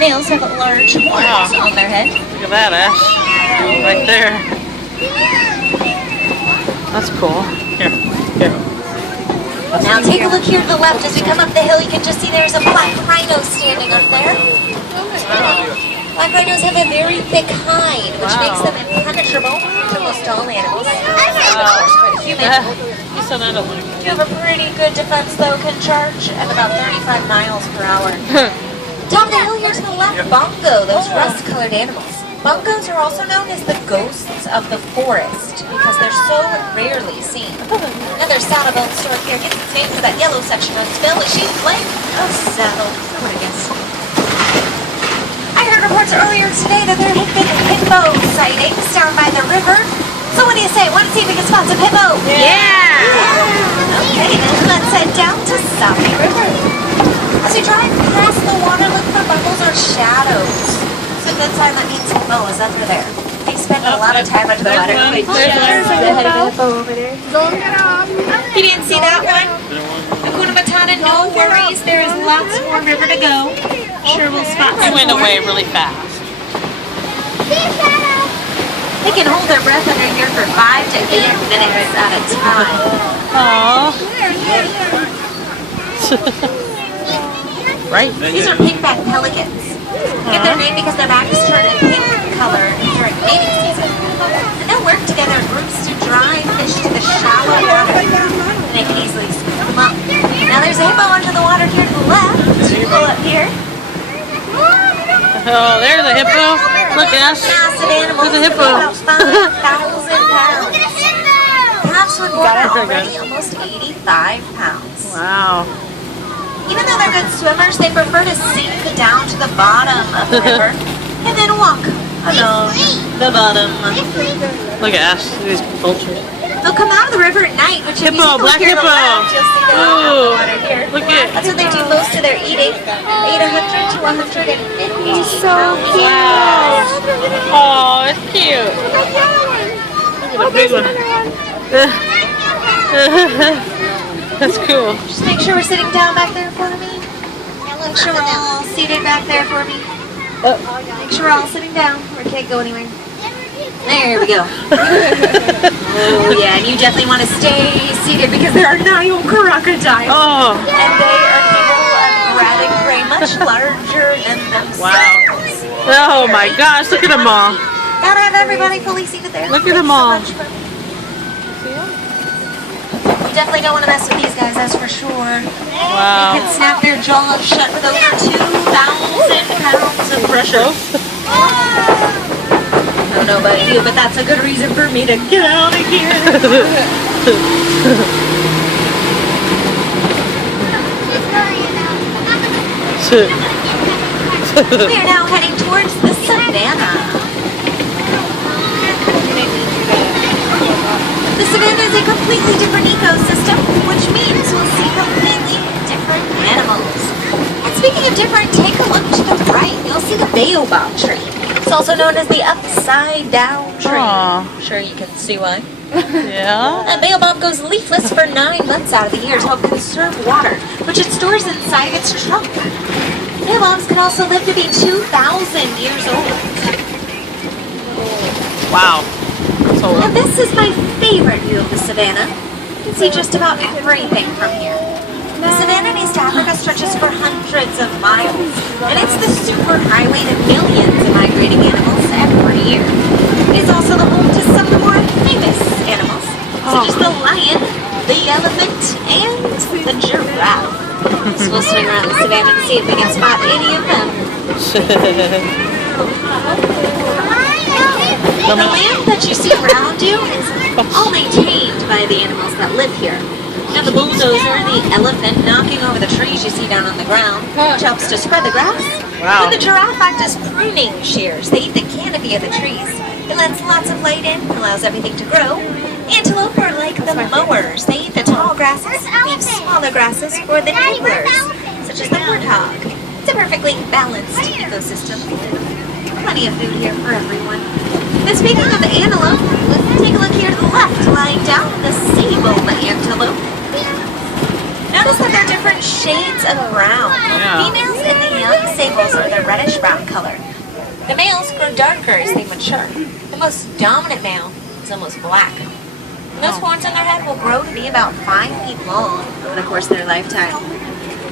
Males have large horns on their head. Look at that, Ash. Right there. That's cool. Here. Now take a look here to the left. As we come up the hill, you can just see there's a black rhino standing up there. Black rhinos have a very thick hide, which makes them impenetrable to most all animals. Of course, for the human. You have a pretty good defense, though, can charge at about 35 miles per hour. Top of the hill here to the left, bongo, those rust-colored animals. Bongos are also known as the ghosts of the forest because they're so rarely seen. Another saddleboat store here gets its name for that yellow section on its bill. Is she blank? Oh, saddle. I would have guessed. I heard reports earlier today that there had been hippo sightings down by the river. So what do you say? Want to see if we can spot some hippo? Yeah! Okay, then let's head down to Sabi River. As we drive past the water, look for bubbles or shadows. It's a good sign that means hippo is under there. They spend a lot of time under the water. There's a hippo over there. You didn't see that one? Hakuna Matata, no worries. There is lots more river to go. Sure we'll spot some They went more. away really fast. They can hold their breath under here for 5 to 8 minutes at a time. Aww. Right. These are pigback pelicans. Get their name because their backs turn a pink color during mating season. And they'll work together in groups to drive fish to the shallow water. And they can easily scoop them up. Now there's a hippo under the water here to the left. Pull up here. Oh, there's a hippo. Look, Ash. Massive animals. There's a hippo. About 5,000 pounds. Calves when born are already almost 85 pounds. Wow. Even though they're good swimmers, they prefer to sink down to the bottom of the river and then walk along the bottom. Look at Ash. These vultures. They'll come out of the river at night, which if you Hippo, take a look black here to the hippo. left, you'll see them out in the water here. Look at. That's what they do most of their eating. They eat 100 to 150 He's so cute. Wow. Oh, it's cute. Look at the big one. That's cool. Just make sure we're sitting down back there for me. Make sure we're all seated back there for me. Make sure we're all sitting down. We can't go anywhere. There we go. Oh yeah, and you definitely want to stay seated because there are Nile crocodiles. Oh. And they are capable of grabbing prey much larger than themselves. Wow. Oh my gosh, look at them all. Gotta have everybody fully seated there. Look at them all. You definitely don't want to mess with these guys, that's for sure. Wow. They can snap their jaws shut with over 2,000 pounds of pressure. I don't know about you, but that's a good reason for me to get out of here. We are now heading towards the savannah. The savannah is a completely different ecosystem, which means we'll see completely different animals. And speaking of different, take a look to the right. You'll see the baobab tree. It's also known as the upside down tree. Aw. I'm sure you can see why. Yeah. A baobab goes leafless for 9 months out of the year to help conserve water, which it stores inside its trunk. Baobabs can also live to be 2,000 years old. Wow. Now this is my favorite view of the savannah. You can see just about everything from here. The savanna in East Africa stretches for hundreds of miles, and it's the super highway to millions of migrating animals every year. It is also the home to some of the more famous animals, such as the lion, the elephant, and the giraffe. So we'll swing around the savannah and see if we can spot any of them. The land that you see around you is all maintained by the animals that live here. Now the bulldozer and the elephant knocking over the trees you see down on the ground, which helps to spread the grass. Wow. And the giraffe act as pruning shears. They eat the canopy of the trees. It lets lots of light in, allows everything to grow. Antelope are like the mowers. They eat the tall grasses, leave smaller grasses for the nibblers, such as the warthog. It's a perfectly balanced ecosystem. Plenty of food here for everyone. And speaking of antelope, take a look here to the left, lying down the sable antelope. Notice that they're different shades of brown. Yeah. Females and the young sables are the reddish-brown color. The males grow darker as they mature. The most dominant male is almost black. And those horns on their head will grow to be about 5 feet long over the course of their lifetime.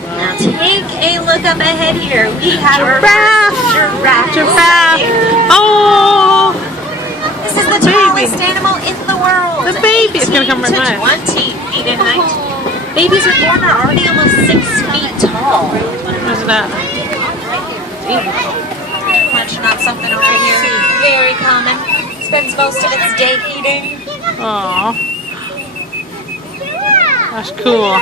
Now take a look up ahead here. We have Giraffe. Giraffe. Giraffe. Oh, This is the tallest animal in the world. The baby. It's gonna come right 18 to by. 20 feet in height. Babies are born are already almost 6 feet tall. what's that? Much not something over here. Very common. Spends most of its day eating. Oh, that's cool.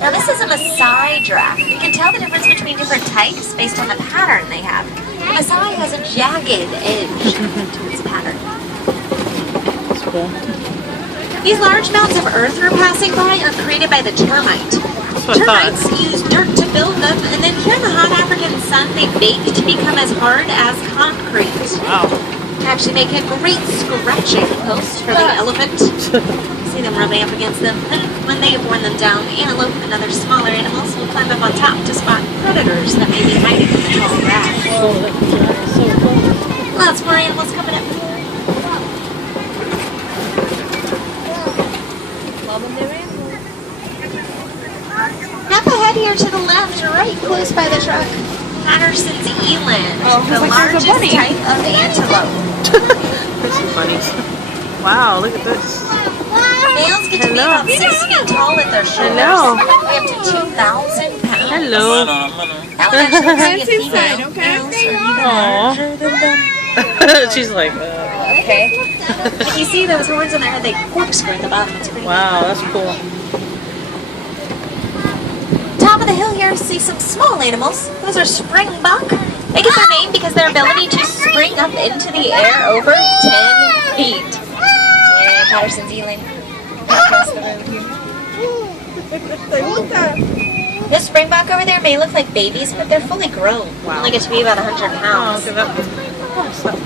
Now this is a Maasai giraffe. You can tell the difference between different types based on the pattern they have. The Maasai has a jagged edge to its pattern. That's cool. These large mounds of earth we're passing by are created by the termite. That's what I Termites thought. use dirt to build them, and then here in the hot African sun, they bake to become as hard as concrete. Wow. Actually make a great scratching post for the elephant. See them rubbing up against them. And when they have worn them down, the antelope and other smaller animals will climb up on top to spot predators that may be hiding in the tall grass. Lots more animals coming up. Up ahead here to the left, right close by the truck. Patterson's eland, the largest type of antelope. This is funny. Wow, look at this. Males get to be Hello. about 6 feet tall at their shoulders. Hello. Weigh up to 2,000 pounds. Hello. That would actually be a female. Males are even larger than them. She's like, Okay. If you see those horns on their head, they corkscrew at the bottom. It's pretty wow, that's cool. Top of the hill here, see some small animals. Those are springbuck. They get their name because their ability to spring up into the air over 10 feet. Yeah, Patterson's eland. Across the road here. This springbuck over there may look like babies, but they're fully grown. Wow. Only get to be about 100 Oh, pounds. look at that. What's that?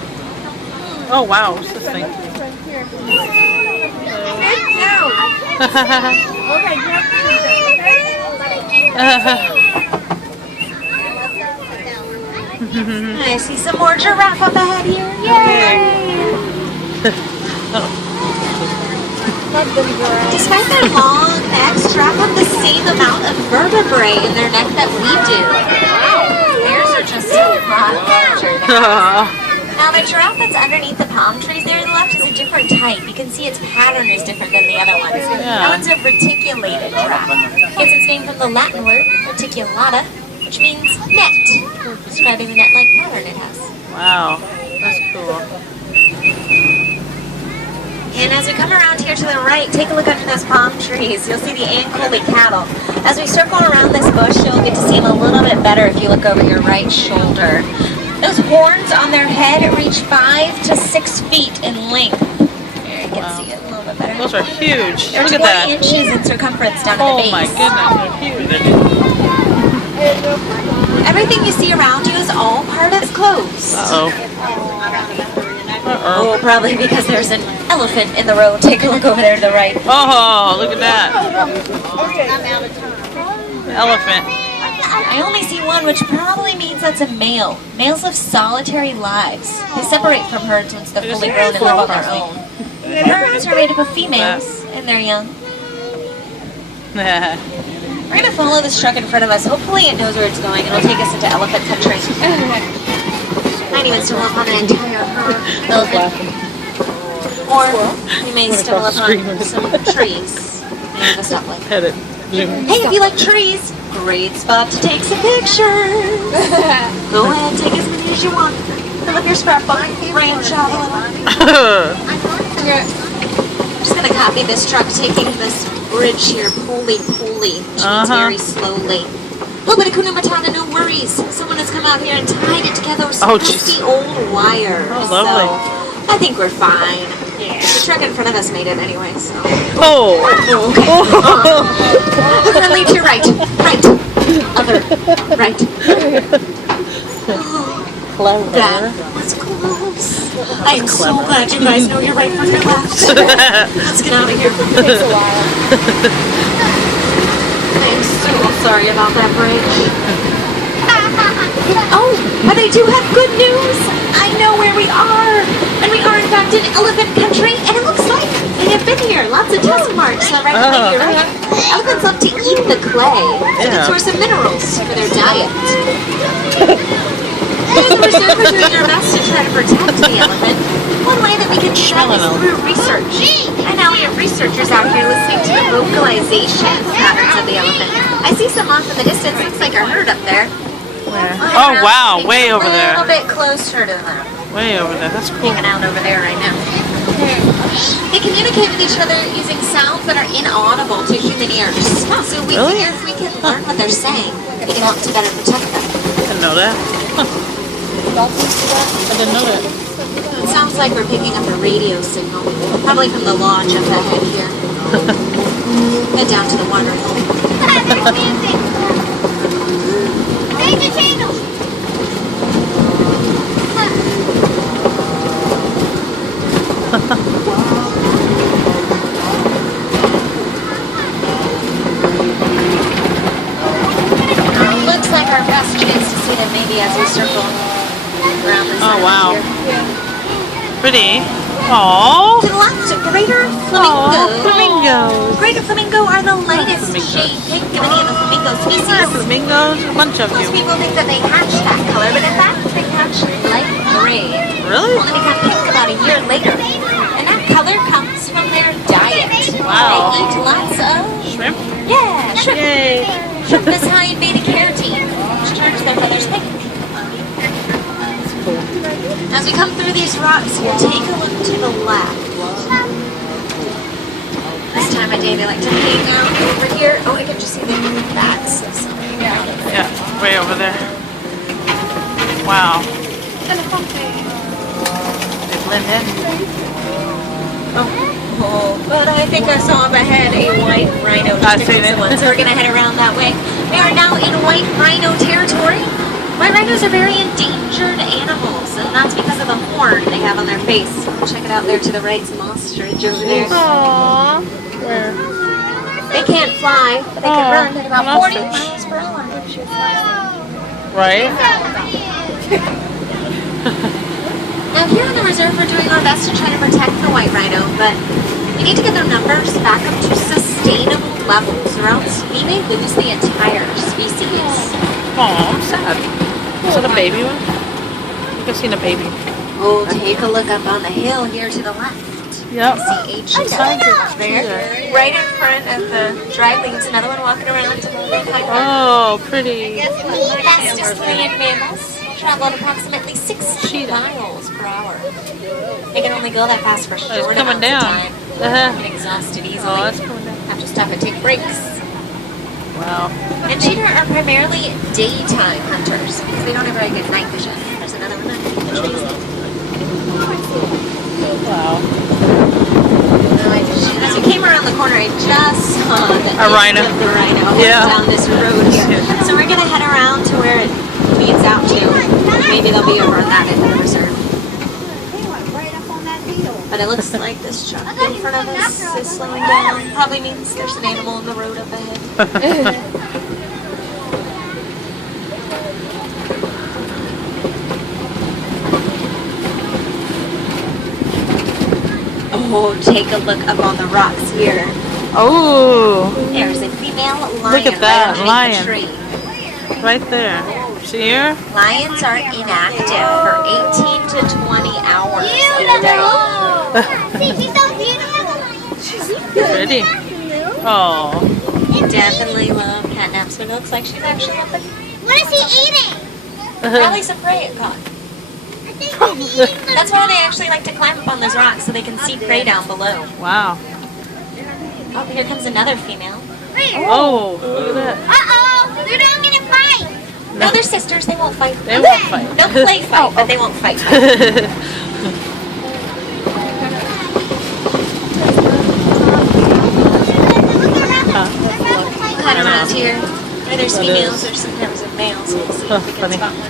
Oh, wow, what's this thing? I see some more giraffe up ahead here. Yay! Despite their long necks, giraffe have the same amount of vertebrae in their neck that we do. Theirs are just a lot larger than ours. Now the giraffe that's underneath the palm trees there to the left is a different type. You can see its pattern is different than the other ones. That one's a reticulated giraffe. It gets its name from the Latin word reticulata, which means net, describing the net-like pattern it has. Wow, that's cool. And as we come around here to the right, take a look under those palm trees. You'll see the Ankole cattle. As we circle around this bush, you'll get to see them a little bit better if you look over your right shoulder. Those horns on their head reach 5 to 6 feet in length. Here, you can see it a little bit better. Those are huge. They're Look 20 at that. inches in circumference down to the Oh base. my goodness, they're huge. Everything you see around you is all part of its clothes. Uh-oh. Oh, probably because there's an elephant in the road. Take a look over there to the right. Oh, look at that. The elephant. I only see one, which probably means that's a male. Males live solitary lives. They separate from herds once they're fully grown and live on their own. Herds are made up of females and their young. We're going to follow this truck in front of us. Hopefully it knows where it's going and it'll take us into elephant country. Might even stumble upon an entire herd of elephant. Or we may stumble upon some trees. And a stoplight. Head it. Zoom. Hey, if you like trees, great spot to take some pictures. Go ahead, take as many as you want. Fill up your scrapbook, branch out a little. I'm just going to copy this truck taking this bridge here, pulley, which means very slowly. A little bit of Kuna Matata, no worries. Someone has come out here and tied it together with some Oh, rusty jeez. old wire. Oh, lovely. So I think we're fine. Yeah. The truck in front of us made it anyway, so. Oh. We're gonna leave to your right. Right. Other. Right. Clever. That was close. I am so glad you guys know your right from your left. Let's get out of here. It takes a while. I am so sorry about that bridge. Oh, but I do have good news. I know where we are. And we are in fact in elephant country. And it looks like we have been here. Lots of tusk marks already. Oh. You're right. Elephants love to eat the clay. It's a good Yeah. source of minerals for their diet. As a reserve, we're doing our best to try to protect the elephant. One way that we can try is through research. And now we have researchers out here listening to the vocalization patterns of the elephant. I see some off in the distance. Looks like a herd up there. Where? Oh wow, way over A little there. bit closer to them. Way over there. That's cool. Hanging out over there right now. They communicate with each other using sounds that are inaudible to human ears. So we Really? figure if we can learn what they're saying, we can help to better protect them. I didn't know that. I didn't know that. It sounds like we're picking up a radio signal, probably from the lodge up ahead here. Head down to the water hole. Looks like our best chance to see them maybe as we circle around this Oh, island wow. here. Pretty. Aww. To the left, greater flamingo. Flamingos. Greater flamingo are the lightest Flamingos. shade pink of any of the flamingo species. Flamingos, a bunch of Most you. people think that they hatch that color, but in fact they hatch light gray. Really? Only become pink about a year later. And that color comes from their diet. Wow. They eat lots of, Shrimp? yeah, shrimp. Yay. Shrimp is high in beta carotene, which turns their feathers pink. As we come through these rocks here, take a look to the left. This time of day they like to hang out over here. Oh, I can just see the bats. Yeah, way over there. Wow. They blend in. Oh, but I think I saw up ahead a white rhino. I seen it. So we're gonna head around that way. We are now in white rhino territory. White rhinos are very endangered animals, and that's because of the horn they have on their face. Check it out there to the right, some ostrich over there. Aww. Where? They can't fly, but they can Oh, run at about an 40 ostrich. miles per hour. Right? Now here in the reserve, we're doing our best to try to protect the white rhino, but we need to get their numbers back up to sustainable levels, or else we may lose the entire species. Oh, I'm sad. Is that a baby one? I think I've seen a baby. Oh, take a look up on the hill here to the left. Yep. See a cheetah up there, right in front of the dry leaves. Another one walking around to the high Oh, pretty. fastest land mammals travel at approximately 60 miles per hour. They can only go that fast for Oh, short it's coming amounts down. of time. Uh-huh. Get exhausted easily. Oh, it's coming down. Have to stop and take breaks. Wow. And cheetah are primarily daytime hunters because they don't have very good night vision. There's another one in the trees. Wow. As we came around the corner, I just saw the A rhino. end of the rhino Yeah. down this road here. So we're gonna head around to where it leads out to. Maybe they'll be over on that end of the reserve. But it looks like this truck in front of us is slowing down. Probably means there's an animal in the road up ahead. Oh, take a look up on the rocks here. Oh, There's a female lion Look at that, right underneath lion. the tree. right there. See here? Lions are inactive for 18 to 20 hours a day. Pretty. Oh. Definitely love catnaps, but it looks like she's actually up What is he eating? probably some prey it caught. That's why they actually like to climb up on those rocks so they can see prey down below. Wow. Oh, here comes another female. Oh, look at that. Uh-oh, they're not gonna fight. No, they're sisters. They won't fight. They won't fight. They'll play fight, but they won't fight. Head around here. Where there's females, there's sometimes a male, so we'll see if we can Funny. spot one.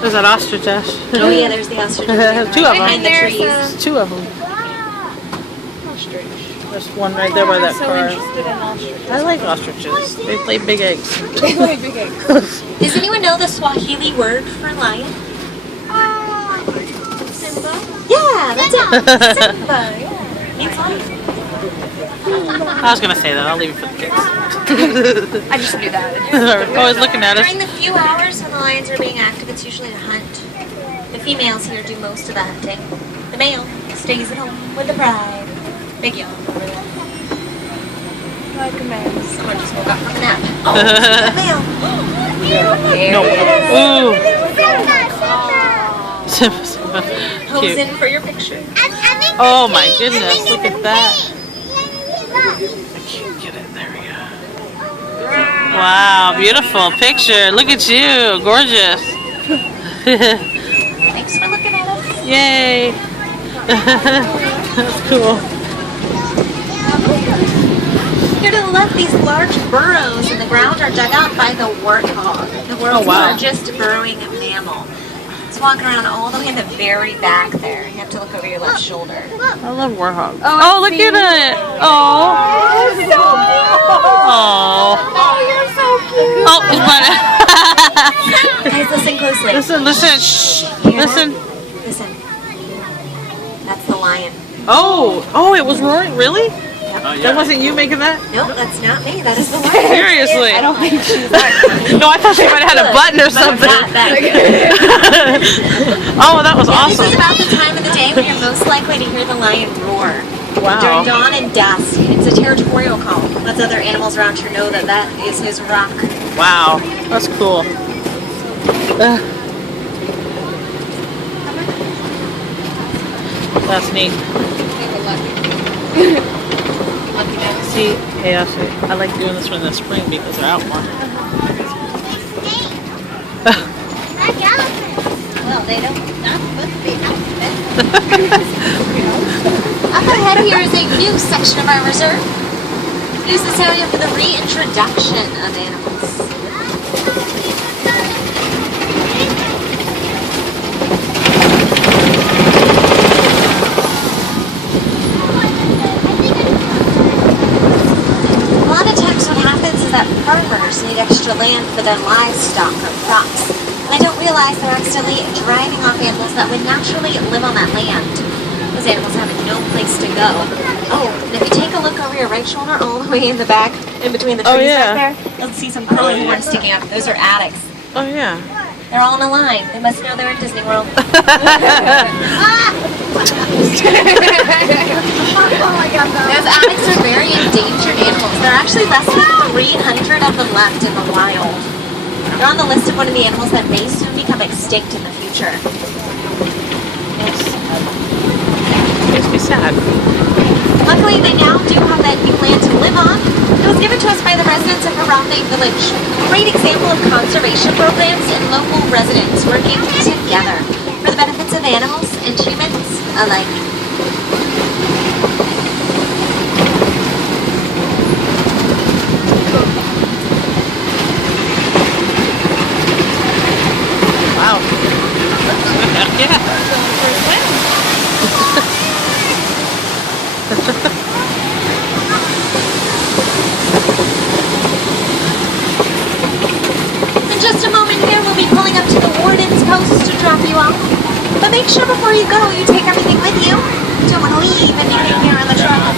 There's that ostrich, Ash. Oh yeah, there's the ostrich. Two of them. Behind the trees. There's two of them. There's one right there by that so car. interested in ostriches. I like ostriches. They lay big eggs. Does anyone know the Swahili word for lion? Simba? Yeah, that's it. Simba. Yeah. Means lion. I was gonna say that. I'll leave it for the kids. I just knew that. They're always looking at us. During the few hours when the lions are being active, it's usually to hunt. The females here do most of the hunting. The male stays at home with the bride. Big yawn over there. Like a man. Someone just woke up from a nap. Oh, the male. No. Ooh. Simba. Pose Cute. in for your picture. Oh my goodness, look at that. Get it, there we go. Wow, beautiful picture. Look at you, gorgeous. Thanks for looking at us. Yay. That's cool. Here to the left, these large burrows in the ground are dug out by the warthog, the world's wow. largest burrowing mammal. It's walking around all the way in the very back there. You have to look over your left shoulder. I love warhog. Oh, look at it. Oh. Oh. You're so cute. Oh, he's running. Guys, listen closely. Listen, listen. Shh. Hear Listen. that? Listen. That's the lion. Oh, it was roaring. Really? That wasn't you making that? Nope, that's not me. That is the lion. Seriously? I don't think she's No, I thought they might have had a button or something. Not that. Oh, that was This is awesome. about the time of the day when you're most likely to hear the lion roar. During Wow. dawn and dusk. It's a territorial call. Lets other animals around here know that that is his rock. Wow. That's cool. That's neat. See, hey, actually, I like doing this one in the spring because they're out more. Well, they don't. Not supposed to be out. Up ahead here is a new section of our reserve. Use this area for the reintroduction of animals. A lot of times what happens is that farmers need extra land for their livestock or crops. And they don't realize they're accidentally driving off animals that would naturally live on that land. Those animals have no place to go. Oh, and if you take a look over your right shoulder all the way in the back, in between the trees yeah. back there, you'll see some curly horns sticking out. Those are addicts. Oh, yeah. They're all in a line. They must know they're in Disney World. Oh my god, Those addicts are very endangered animals. There are actually less than 300 of them left in the wild. They're on the list of one of the animals that may soon become extinct in the future. Makes me sad. Luckily, they now do have that new land to live on. It was given to us by the residents of Harambe Village. A great example of conservation programs and local residents working together for the benefits of animals and humans alike. Wow. Yeah. In just a moment here, we'll be pulling up to the warden's post to drop you off. But make sure before you go, you take everything with you. Don't want to leave anything here in the truck.